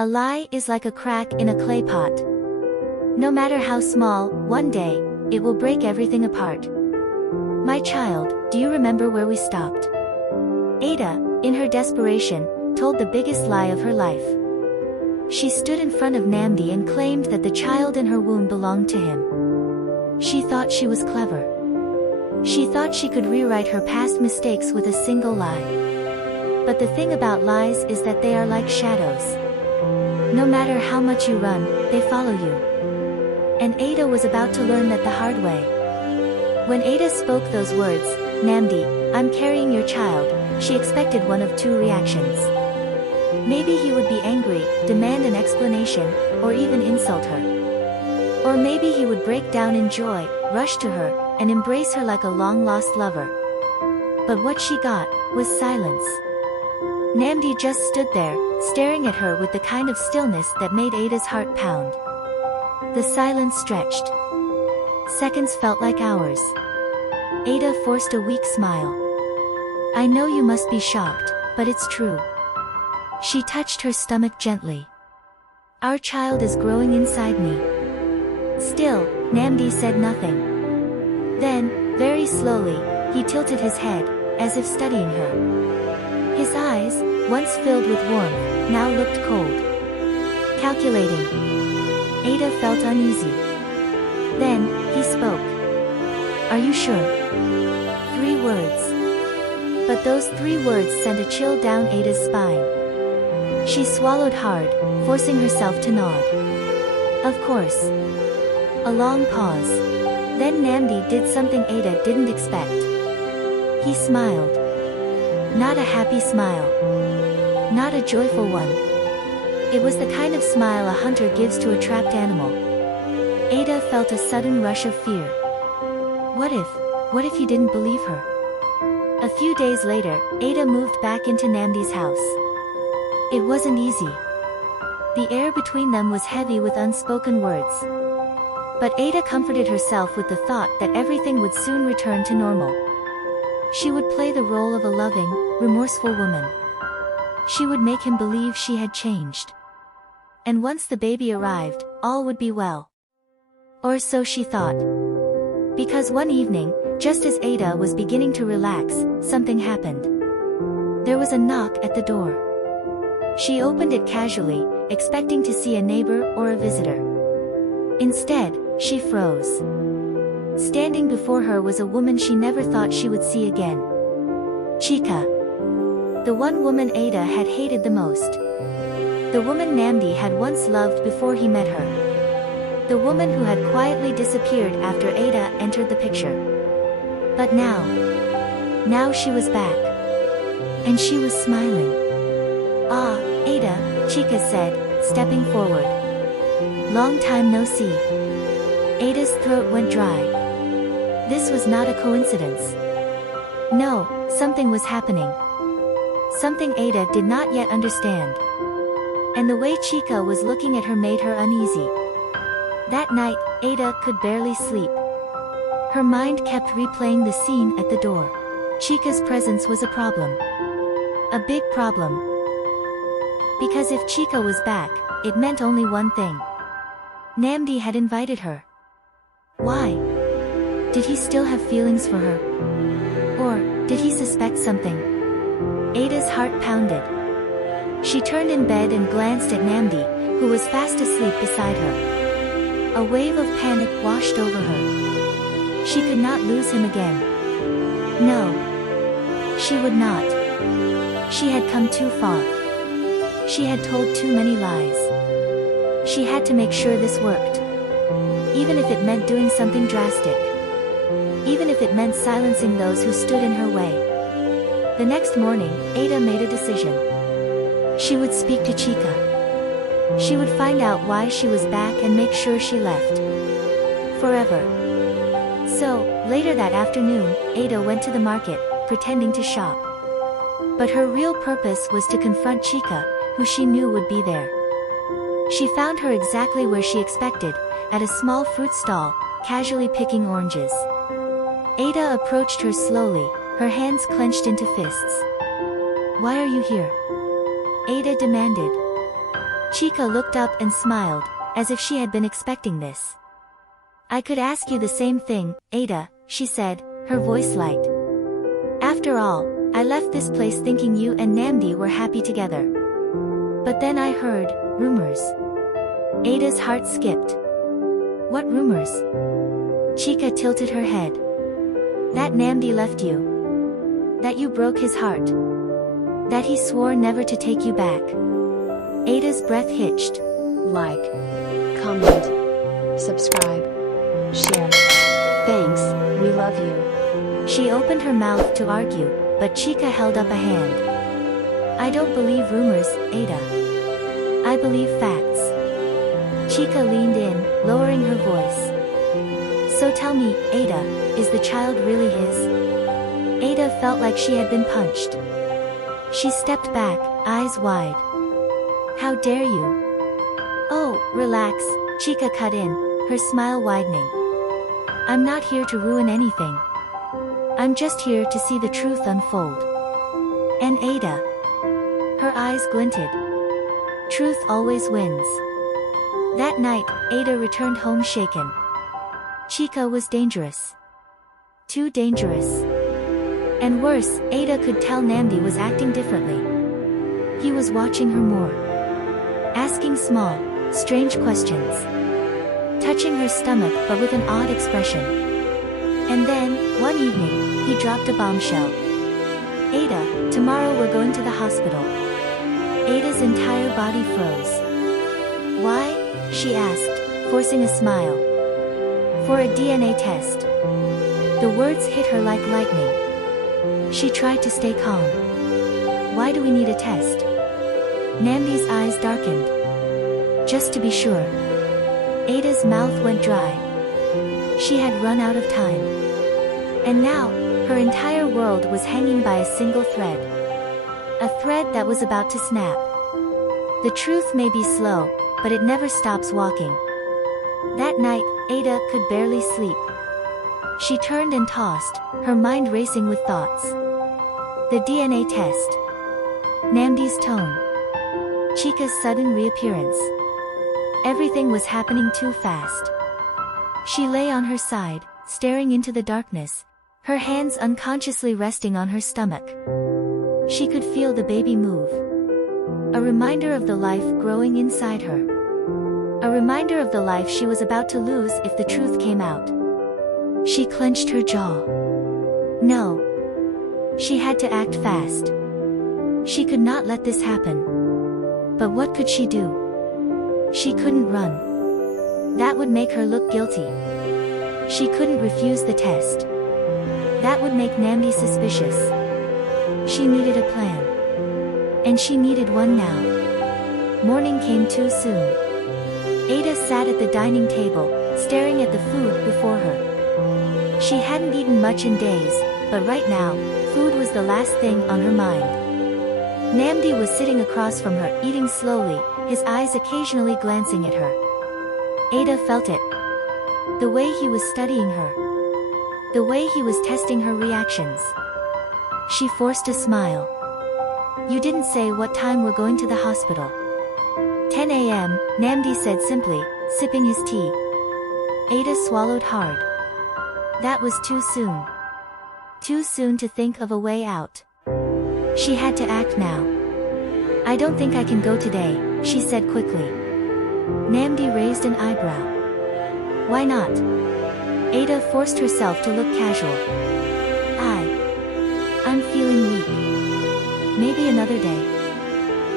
A lie is like a crack in a clay pot. No matter how small, one day, it will break everything apart. My child, do you remember where we stopped? Ada, in her desperation, told the biggest lie of her life. She stood in front of Nnamdi and claimed that the child in her womb belonged to him. She thought she was clever. She thought she could rewrite her past mistakes with a single lie. But the thing about lies is that they are like shadows. No matter how much you run, they follow you. And Ada was about to learn that the hard way. When Ada spoke those words, "Nnamdi, I'm carrying your child," she expected one of two reactions. Maybe he would be angry, demand an explanation, or even insult her. Or maybe he would break down in joy, rush to her, and embrace her like a long-lost lover. But what she got was silence. Nnamdi just stood there, staring at her with the kind of stillness that made Ada's heart pound. The silence stretched. Seconds felt like hours. Ada forced a weak smile. "I know you must be shocked, but it's true." She touched her stomach gently. "Our child is growing inside me." Still, Nnamdi said nothing. Then, very slowly, he tilted his head, as if studying her. His eyes, once filled with warmth, now looked cold. Calculating. Ada felt uneasy. Then, he spoke. "Are you sure?" 3 words. But those 3 words sent a chill down Ada's spine. She swallowed hard, forcing herself to nod. "Of course." A long pause. Then Nnamdi did something Ada didn't expect. He smiled. Not a happy smile. Not a joyful one. It was the kind of smile a hunter gives to a trapped animal. Ada felt a sudden rush of fear. What if he didn't believe her? A few days later, Ada moved back into Nnamdi's house. It wasn't easy. The air between them was heavy with unspoken words. But Ada comforted herself with the thought that everything would soon return to normal. She would play the role of a loving, remorseful woman. She would make him believe she had changed. And once the baby arrived, all would be well. Or so she thought. Because one evening, just as Ada was beginning to relax, something happened. There was a knock at the door. She opened it casually, expecting to see a neighbor or a visitor. Instead, she froze. Standing before her was a woman she never thought she would see again. Chika. The one woman Ada had hated the most. The woman Nnamdi had once loved before he met her. The woman who had quietly disappeared after Ada entered the picture. But now she was back. And she was smiling. "Ah, Ada," Chika said, stepping forward. "Long time no see." Ada's throat went dry. This was not a coincidence. No, something was happening. Something Ada did not yet understand. And the way Chika was looking at her made her uneasy. That night, Ada could barely sleep. Her mind kept replaying the scene at the door. Chika's presence was a problem. A big problem. Because if Chika was back, it meant only one thing. Nnamdi had invited her. Why? Did he still have feelings for her? Or, did he suspect something? Ada's heart pounded. She turned in bed and glanced at Nnamdi, who was fast asleep beside her. A wave of panic washed over her. She could not lose him again. No. She would not. She had come too far. She had told too many lies. She had to make sure this worked. Even if it meant doing something drastic. Even if it meant silencing those who stood in her way. The next morning, Ada made a decision. She would speak to Chika. She would find out why she was back and make sure she left. Forever. So, later that afternoon, Ada went to the market, pretending to shop. But her real purpose was to confront Chika, who she knew would be there. She found her exactly where she expected, at a small fruit stall, casually picking oranges. Ada approached her slowly, her hands clenched into fists. "Why are you here?" Ada demanded. Chika looked up and smiled, as if she had been expecting this. I could ask you the same thing, Ada, she said, her voice light. After all, I left this place thinking you and Nnamdi were happy together. But then I heard rumors. Ada's heart skipped. What rumors? Chika tilted her head. That Nnamdi left you. That you broke his heart. That he swore never to take you back. Ada's breath hitched. Like, comment, subscribe, share. Thanks, we love you. She opened her mouth to argue, but Chika held up a hand. I don't believe rumors, Ada. I believe facts. Chika leaned in, lowering her voice. So tell me, Ada, is the child really his? Ada felt like she had been punched. She stepped back, eyes wide. How dare you? Oh, relax, Chika cut in, her smile widening. I'm not here to ruin anything. I'm just here to see the truth unfold. And Ada. Her eyes glinted. Truth always wins. That night, Ada returned home shaken. Chika was dangerous. Too dangerous. And worse, Ada could tell Nnamdi was acting differently. He was watching her more. Asking small, strange questions. Touching her stomach but with an odd expression. And then, one evening, he dropped a bombshell. Ada, tomorrow we're going to the hospital. Ada's entire body froze. Why? She asked, forcing a smile. For a DNA test. The words hit her like lightning. She tried to stay calm. Why do we need a test? Nnamdi's eyes darkened. Just to be sure. Ada's mouth went dry. She had run out of time. And now, her entire world was hanging by a single thread. A thread that was about to snap. The truth may be slow, but it never stops walking. That night, Ada could barely sleep. She turned and tossed, her mind racing with thoughts. The DNA test. Nnamdi's tone. Chika's sudden reappearance. Everything was happening too fast. She lay on her side, staring into the darkness, her hands unconsciously resting on her stomach. She could feel the baby move. A reminder of the life growing inside her. A reminder of the life she was about to lose if the truth came out. She clenched her jaw. No. She had to act fast. She could not let this happen. But what could she do? She couldn't run. That would make her look guilty. She couldn't refuse the test. That would make Nnamdi suspicious. She needed a plan. And she needed one now. Morning came too soon. Ada sat at the dining table, staring at the food before her. She hadn't eaten much in days, but right now, food was the last thing on her mind. Nnamdi was sitting across from her, eating slowly, his eyes occasionally glancing at her. Ada felt it. The way he was studying her. The way he was testing her reactions. She forced a smile. You didn't say what time we're going to the hospital. 10 a.m., Nnamdi said simply, sipping his tea. Ada swallowed hard. That was too soon. Too soon to think of a way out. She had to act now. I don't think I can go today, she said quickly. Nnamdi raised an eyebrow. Why not? Ada forced herself to look casual. I'm feeling weak. Maybe another day.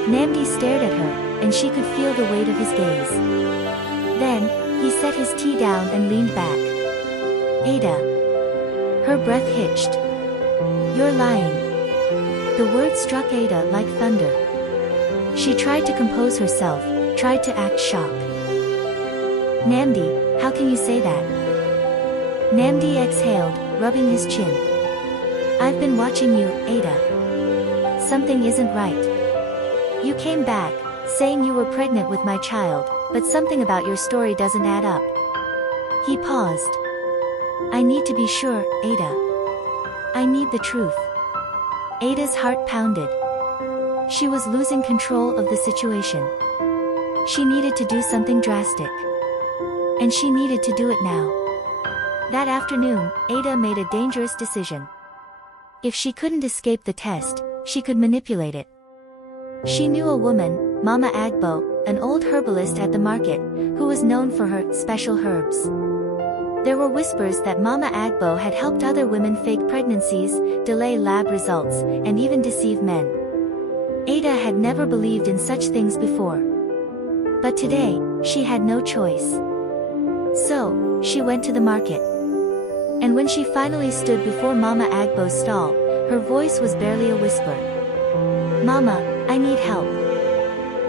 Nnamdi stared at her, and she could feel the weight of his gaze. Then, he set his tea down and leaned back. Ada. Her breath hitched. You're lying. The word struck Ada like thunder. She tried to compose herself, tried to act shocked. Nnamdi, how can you say that? Nnamdi exhaled, rubbing his chin. I've been watching you, Ada. Something isn't right. You came back, saying you were pregnant with my child, but something about your story doesn't add up. He paused. I need to be sure, Ada. I need the truth. Ada's heart pounded. She was losing control of the situation. She needed to do something drastic. And she needed to do it now. That afternoon, Ada made a dangerous decision. If she couldn't escape the test, she could manipulate it. She knew a woman, Mama Agbo, an old herbalist at the market, who was known for her special herbs. There were whispers that Mama Agbo had helped other women fake pregnancies, delay lab results, and even deceive men. Ada had never believed in such things before. But today, she had no choice. So, she went to the market. And when she finally stood before Mama Agbo's stall, her voice was barely a whisper. "Mama, I need help."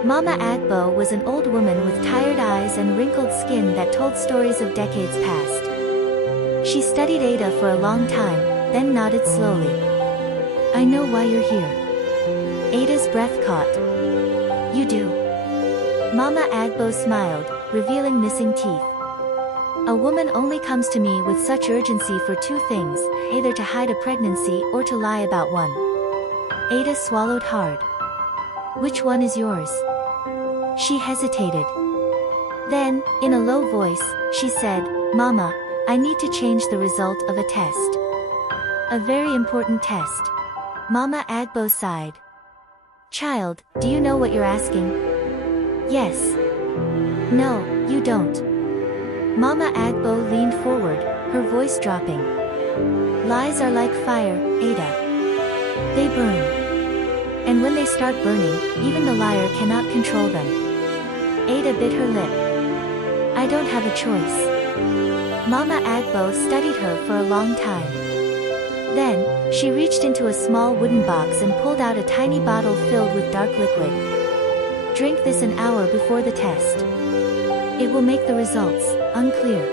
Mama Agbo was an old woman with tired eyes and wrinkled skin that told stories of decades past. She studied Ada for a long time, then nodded slowly. "I know why you're here." Ada's breath caught. "You do?" Mama Agbo smiled, revealing missing teeth. "A woman only comes to me with such urgency for two things, either to hide a pregnancy or to lie about one." Ada swallowed hard. "Which one is yours?" She hesitated. Then, in a low voice, she said, "Mama, I need to change the result of a test. A very important test." Mama Agbo sighed. "Child, do you know what you're asking?" "Yes." "No, you don't." Mama Agbo leaned forward, her voice dropping. "Lies are like fire, Ada. They burn. And when they start burning, even the liar cannot control them." Ada bit her lip. "I don't have a choice." Mama Agbo studied her for a long time. Then, she reached into a small wooden box and pulled out a tiny bottle filled with dark liquid. "Drink this an hour before the test. It will make the results unclear."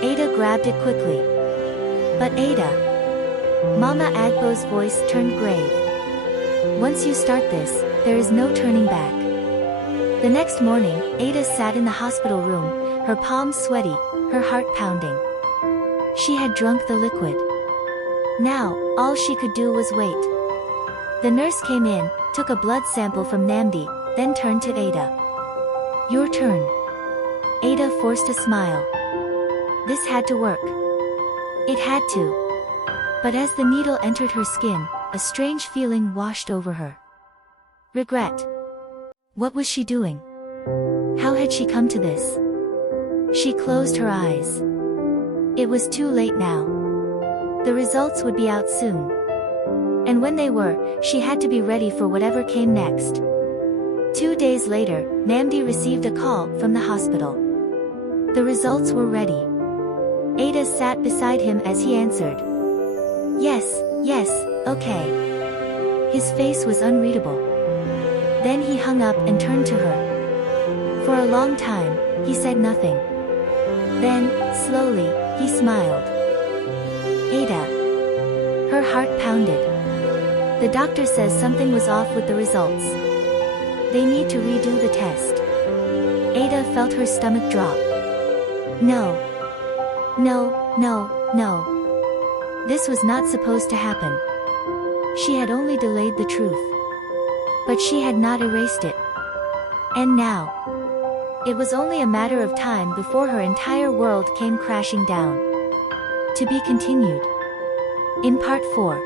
Ada grabbed it quickly. "But Ada..." Mama Agbo's voice turned grave. "Once you start this, there is no turning back." The next morning, Ada sat in the hospital room, her palms sweaty, her heart pounding. She had drunk the liquid. Now, all she could do was wait. The nurse came in, took a blood sample from Nnamdi, then turned to Ada. "Your turn." Ada forced a smile. This had to work. It had to. But as the needle entered her skin, a strange feeling washed over her. Regret. What was she doing? How had she come to this? She closed her eyes. It was too late now. The results would be out soon. And when they were, she had to be ready for whatever came next. 2 days later, Nnamdi received a call from the hospital. The results were ready. Ada sat beside him as he answered. Yes, okay." His face was unreadable. Then he hung up and turned to her. For a long time, he said nothing. Then, slowly, he smiled. "Ada." Her heart pounded. "The doctor says something was off with the results. They need to redo the test." Ada felt her stomach drop. No. This was not supposed to happen. She had only delayed the truth. But she had not erased it. And now. It was only a matter of time before her entire world came crashing down. To be continued. In part 4.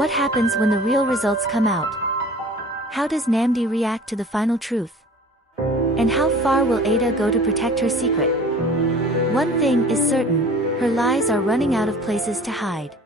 What happens when the real results come out? How does Nnamdi react to the final truth? And how far will Ada go to protect her secret? One thing is certain, her lies are running out of places to hide.